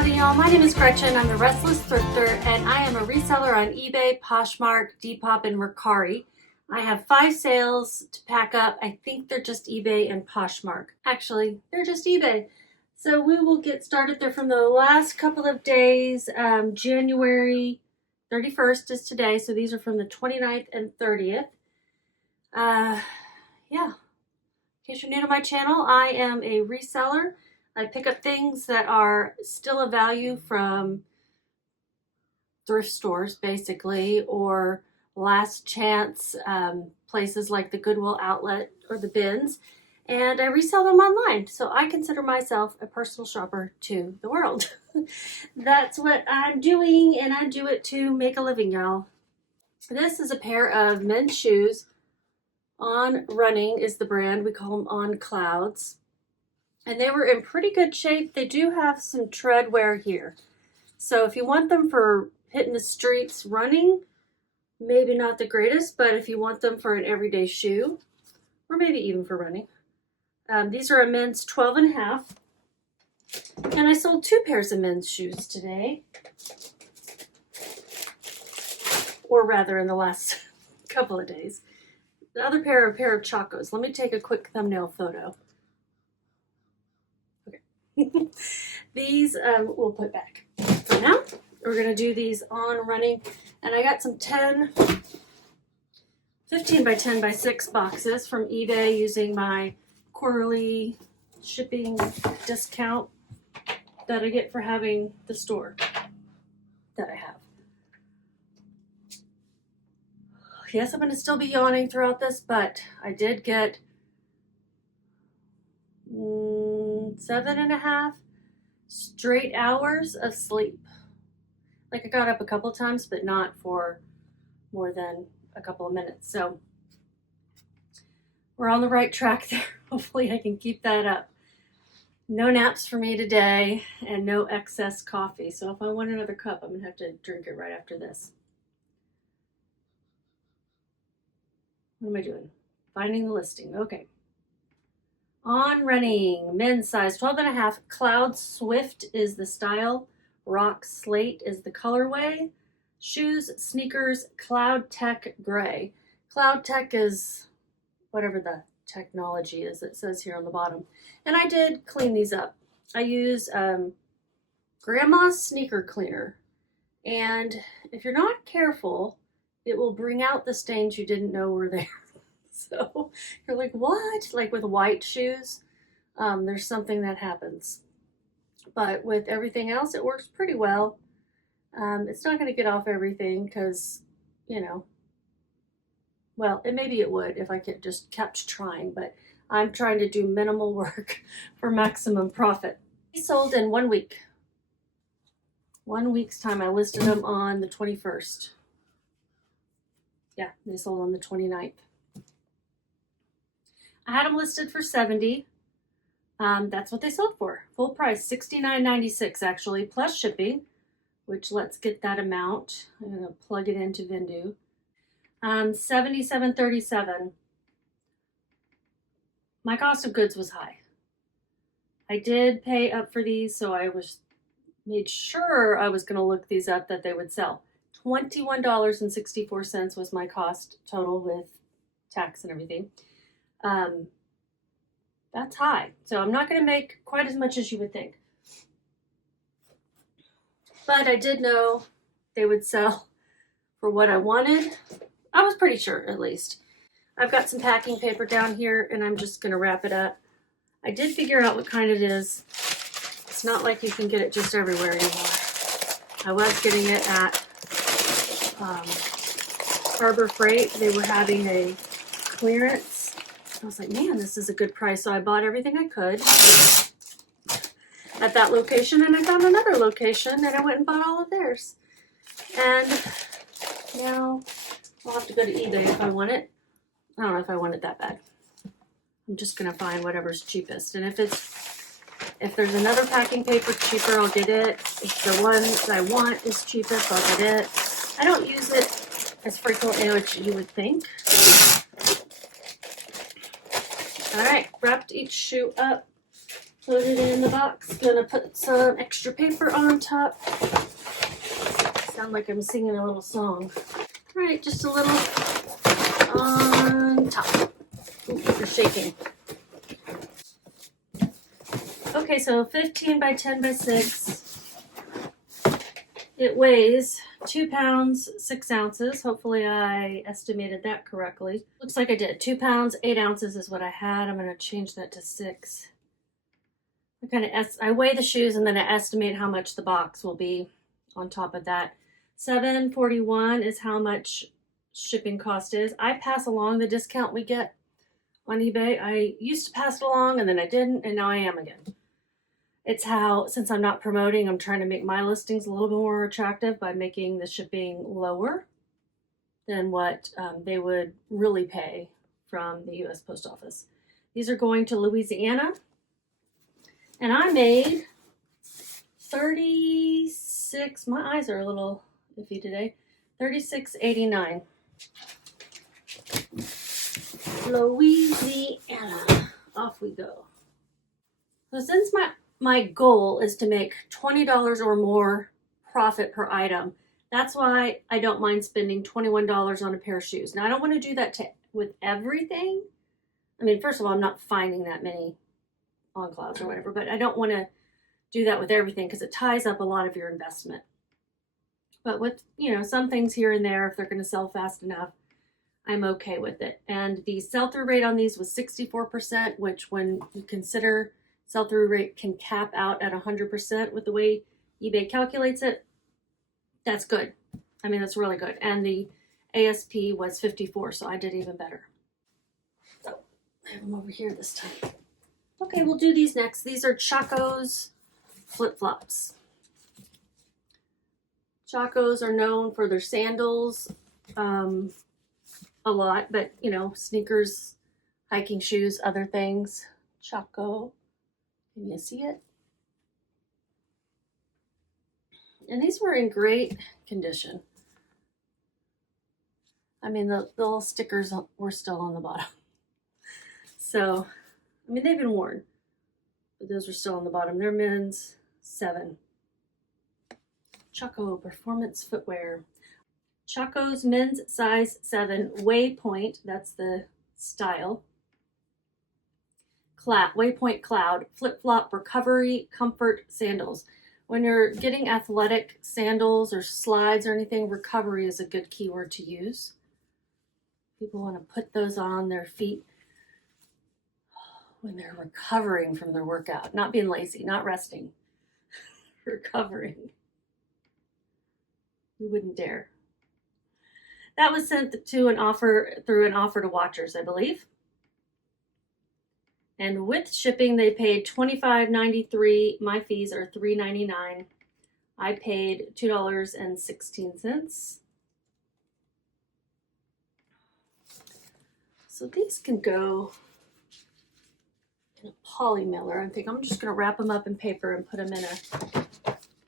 Howdy y'all, my name is Gretchen. I'm the Restless Thrifter and I am a reseller on eBay, Poshmark, Depop, and Mercari. I have 5 sales to pack up. I think they're just eBay and Poshmark. Actually, they're just eBay. So we will get started. They're from the last couple of days. January 31st is today, so these are from the 29th and 30th. Yeah. In case you're new to my channel, I am a reseller. I pick up things that are still of value from thrift stores, basically, or last chance places like the Goodwill outlet or the bins, and I resell them online. So I consider myself a personal shopper to the world. That's what I'm doing, and I do it to make a living, y'all. This is a pair of men's shoes. On Running is the brand. We call them On Clouds. And they were in pretty good shape. They do have some tread wear here. So if you want them for hitting the streets running, maybe not the greatest, but if you want them for an everyday shoe, or maybe even for running. These are a men's 12.5. And I sold 2 pairs of men's shoes today. Or rather in the last couple of days. The other pair are a pair of Chacos. Let me take a quick thumbnail photo. These we'll put back for now. We're going to do these on Running, and I got some 15 by 10 by 6 boxes from eBay using my quarterly shipping discount that I get for having the store that I have. Yes, I'm going to still be yawning throughout this, but I did get 7.5 straight hours of sleep. Like, I got up a couple times, but not for more than a couple of minutes. So we're on the right track there. Hopefully I can keep that up. No naps for me today and no excess coffee. So if I want another cup, I'm gonna have to drink it right after this. What am I doing? Finding the listing. Okay. On Running, men's size 12.5. Cloud Swift is the style. Rock Slate is the colorway. Shoes, sneakers, Cloud Tech Gray. Cloud Tech is whatever the technology is it says here on the bottom. And I did clean these up. I use Grandma's sneaker cleaner. And if you're not careful, it will bring out the stains you didn't know were there. So you're like, what? Like with white shoes, there's something that happens. But with everything else, it works pretty well. It's not going to get off everything because, you know, well, maybe it would if I could just kept trying. But I'm trying to do minimal work for maximum profit. They sold in 1 week. 1 week's time. I listed them on the 21st. Yeah, they sold on the 29th. I had them listed for $70. That's what they sold for. Full price, $69.96 actually, plus shipping, which let's get that amount. I'm going to plug it into Vendoo. $77.37. My cost of goods was high. I did pay up for these, so I made sure I was going to look these up that they would sell. $21.64 was my cost total with tax and everything. That's high. So I'm not going to make quite as much as you would think. But I did know they would sell for what I wanted. I was pretty sure, at least. I've got some packing paper down here, and I'm just going to wrap it up. I did figure out what kind it is. It's not like you can get it just everywhere anymore. I was getting it at Harbor Freight. They were having a clearance. I was like, man, this is a good price. So I bought everything I could at that location, and I found another location, and I went and bought all of theirs. And now I'll have to go to eBay if I want it. I don't know if I want it that bad. I'm just gonna find whatever's cheapest. And if there's another packing paper cheaper, I'll get it. If the one that I want is cheapest, I'll get it. I don't use it as frequently as you would think. All right, wrapped each shoe up. Put it in the box. Gonna put some extra paper on top. Sound like I'm singing a little song. All right, just a little on top. Ooh, you're shaking. Okay, so 15 by 10 by 6. It weighs 2 pounds, 6 ounces. Hopefully I estimated that correctly. Looks like I did. 2 pounds, 8 ounces is what I had. I'm gonna change that to 6. I weigh the shoes and then I estimate how much the box will be on top of that. $7.41 is how much shipping cost is. I pass along the discount we get on eBay. I used to pass it along and then I didn't, and now I am again. It's how, since I'm not promoting, I'm trying to make my listings a little bit more attractive by making the shipping lower than what they would really pay from the U.S. Post Office. These are going to Louisiana. And I made 36, my eyes are a little iffy today, $36.89. Louisiana, off we go. So since my goal is to make $20 or more profit per item, that's why I don't mind spending $21 on a pair of shoes. Now I don't want to do that with everything. I mean, first of all, I'm not finding that many on clouds or whatever, but I don't want to do that with everything because it ties up a lot of your investment. But with, some things here and there, if they're going to sell fast enough, I'm okay with it. And the sell-through rate on these was 64%, which when you consider sell-through rate can cap out at 100% with the way eBay calculates it, that's good. I mean, that's really good. And the ASP was 54, so I did even better. So I have them over here this time. Okay, we'll do these next. These are Chaco's flip-flops. Chacos are known for their sandals a lot, but sneakers, hiking shoes, other things. Chaco, can you see it? And these were in great condition. I mean, the little stickers were still on the bottom. So, I mean, they've been worn, but those are still on the bottom. They're men's 7. Chaco Performance Footwear. Chaco's men's size 7 Waypoint, that's the style. Waypoint Cloud flip-flop recovery comfort sandals. When you're getting athletic sandals or slides or anything, recovery is a good keyword to use. People want to put those on their feet when they're recovering from their workout, not being lazy, not resting, recovering. We wouldn't dare. That was sent through an offer to watchers, I believe. And with shipping, they paid $25.93. My fees are $3.99. I paid $2.16. So these can go in a poly mailer. I think I'm just going to wrap them up in paper and put them in a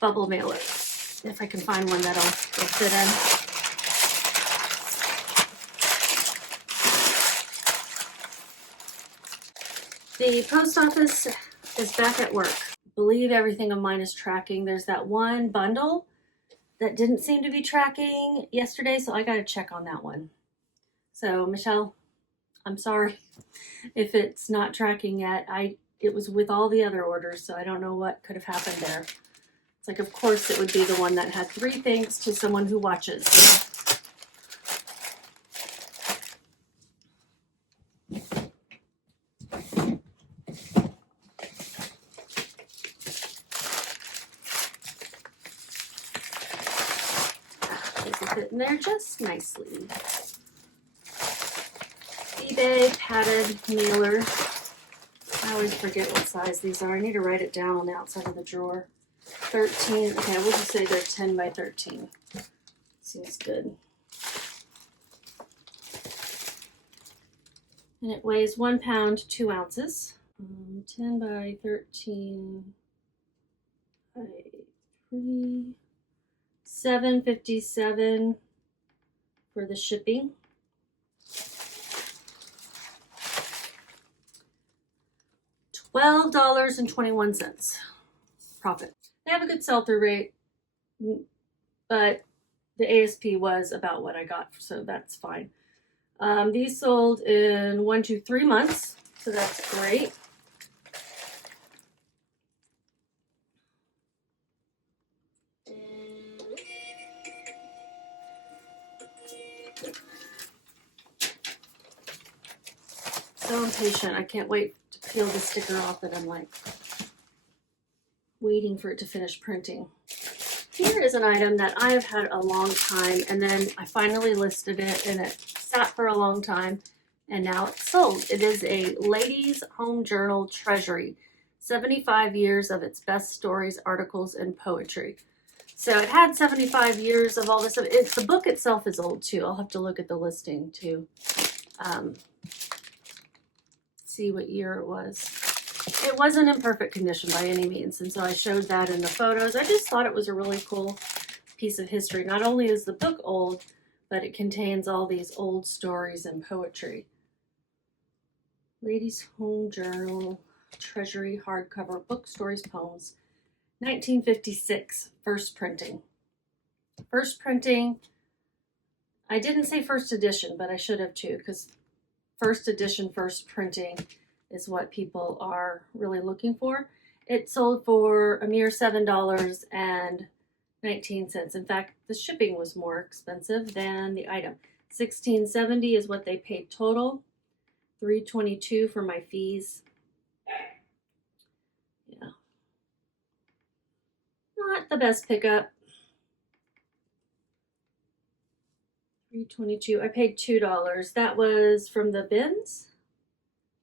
bubble mailer, if I can find one that'll fit in. The post office is back at work. I believe everything of mine is tracking. There's that one bundle that didn't seem to be tracking yesterday, so I got to check on that one. So Michelle, I'm sorry if it's not tracking yet. It was with all the other orders, so I don't know what could have happened there. It's like, of course, it would be the one that had 3 thanks to someone who watches. Fit in there just nicely. eBay padded mailer. I always forget what size these are. I need to write it down on the outside of the drawer. 13. Okay, we'll just say they're 10 by 13. Seems good. And it weighs 1 pound, 2 ounces. 10 by 13 by 3. $7.57 for the shipping. $12.21 profit. They have a good sell-through rate, but the ASP was about what I got, so that's fine. These sold in 1 to 3 months, so that's great. So impatient. I can't wait to peel the sticker off that I'm like waiting for it to finish printing. Here is an item that I have had a long time, and then I finally listed it, and it sat for a long time, and now it's sold. It is a ladies' home journal treasury, 75 years of its best stories, articles, and poetry. So it had 75 years of all this stuff. The book itself is old too. I'll have to look at the listing to see what year it was. It wasn't in perfect condition by any means, and so I showed that in the photos. I just thought it was a really cool piece of history. Not only is the book old, but it contains all these old stories and poetry. Ladies' Home Journal, Treasury, hardcover, book, stories, poems. 1956, first printing. First printing, I didn't say first edition, but I should have too, because first edition, first printing is what people are really looking for. It sold for a mere $7.19. In fact, the shipping was more expensive than the item. $16.70 is what they paid total. $3.22 for my fees. Yeah. Not the best pickup. $3.22. I paid $2. That was from the bins.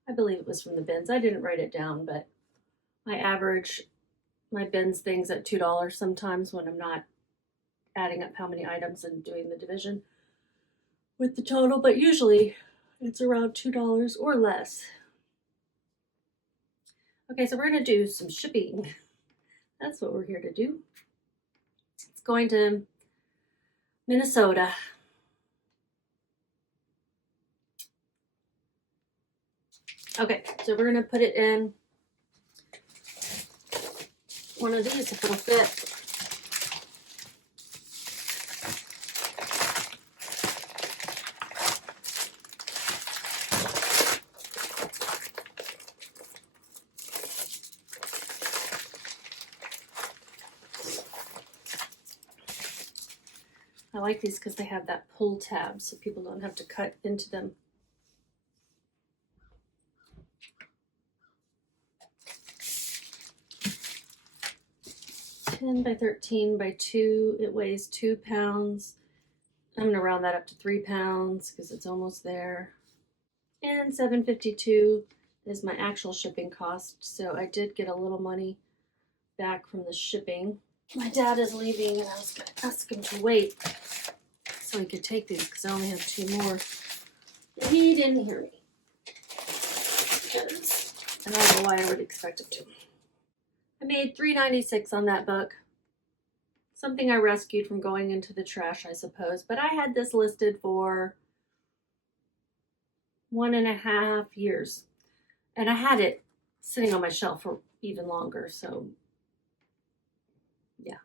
I believe it was from the bins. I didn't write it down, but I average my bins things at $2 sometimes when I'm not adding up how many items and doing the division with the total, but usually it's around $2 or less. Okay, so we're going to do some shipping. That's what we're here to do. It's going to Minnesota. Okay, so we're going to put it in one of these if it'll fit. I like these because they have that pull tab so people don't have to cut into them. 10 by 13 by 2. It weighs 2 pounds. I'm going to round that up to 3 pounds because it's almost there. And $7.52 is my actual shipping cost. So I did get a little money back from the shipping. My dad is leaving and I was going to ask him to wait so he could take these because I only have 2 more. And he didn't hear me. And I don't know why I would expect him to. I made $3.96 on that book. Something I rescued from going into the trash, I suppose. But I had this listed for 1.5 years. And I had it sitting on my shelf for even longer. So, yeah.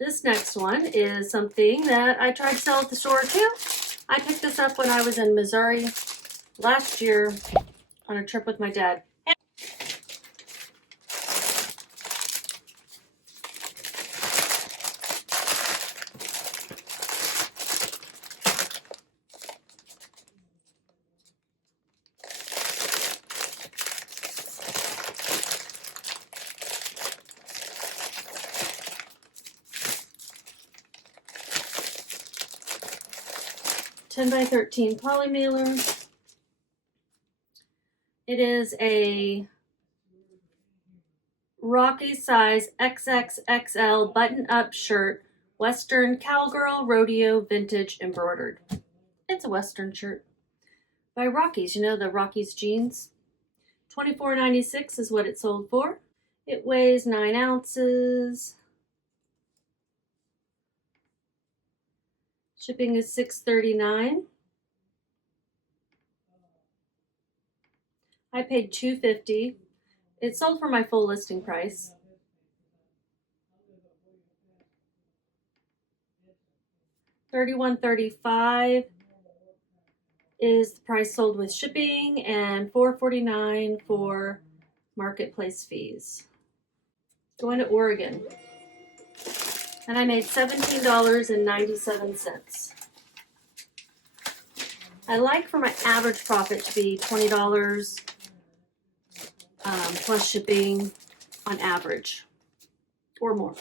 This next one is something that I tried to sell at the store too. I picked this up when I was in Missouri last year on a trip with my dad. 10 by 13 poly mailer. It is a Rocky size XXXL button-up shirt, Western Cowgirl Rodeo Vintage embroidered. It's a Western shirt by Rockies. You know the Rockies jeans? $24.96 is what it sold for. It weighs 9 ounces. Shipping is $6.39. I paid $2.50. It sold for my full listing price. $31.35 is the price sold with shipping, and $4.49 for marketplace fees. Going to Oregon, and I made $17.97. I like for my average profit to be $20 plus shipping on average, or more.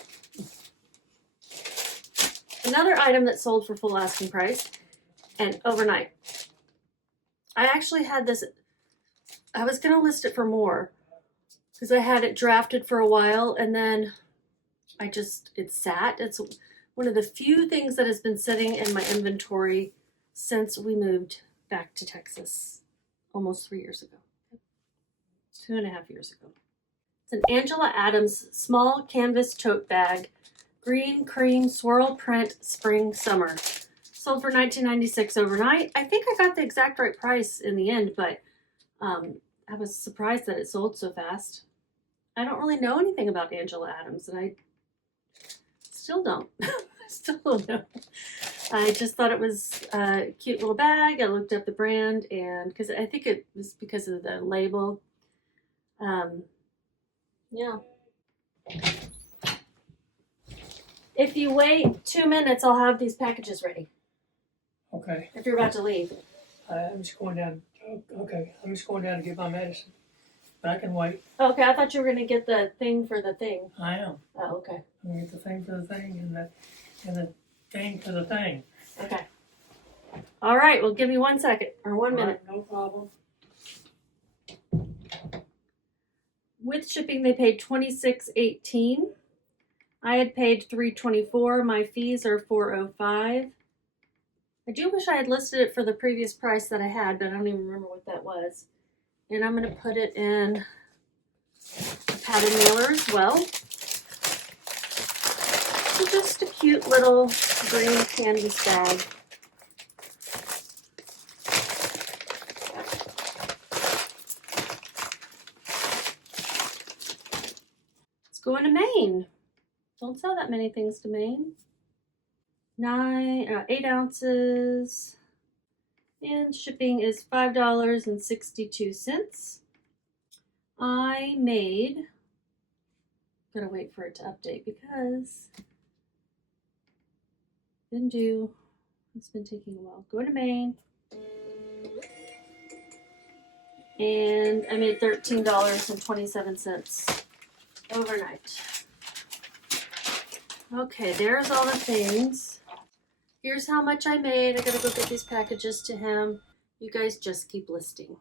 Another item that sold for full asking price and overnight. I actually had this, I was going to list it for more because I had it drafted for a while, and then it sat. It's one of the few things that has been sitting in my inventory since we moved back to Texas almost 3 years ago. 2.5 years ago. It's an Angela Adams small canvas tote bag, green cream swirl print spring summer. Sold for $19.96 overnight. I think I got the exact right price in the end, but I was surprised that it sold so fast. I don't really know anything about Angela Adams, and I still don't. I still don't know. I just thought it was a cute little bag. I looked up the brand, and because I think it was because of the label. Yeah. If you wait 2 minutes, I'll have these packages ready. Okay. If you're about to leave. I'm just going down. Okay, I'm just going down to get my medicine. But I can wait. Okay, I thought you were going to get the thing for the thing. I am. Oh, okay. I'm going to get the thing for the thing and the thing for the thing. Okay. All right, well, give me 1 second or 1 minute. Right, no problem. With shipping, they paid $26.18. I had paid $3.24. My fees are $4.05. I do wish I had listed it for the previous price that I had, but I don't even remember what that was. And I'm going to put it in a padded mailer as well. So just a cute little green canvas bag. It's going to Maine. Don't sell that many things to Maine. 8 ounces. And shipping is $5.62. I made, gotta wait for it to update because Vendoo, it's been taking a while. Going to Maine. And I made $13.27 overnight. Okay, there's all the things. Here's how much I made. I gotta go get these packages to him. You guys just keep listing.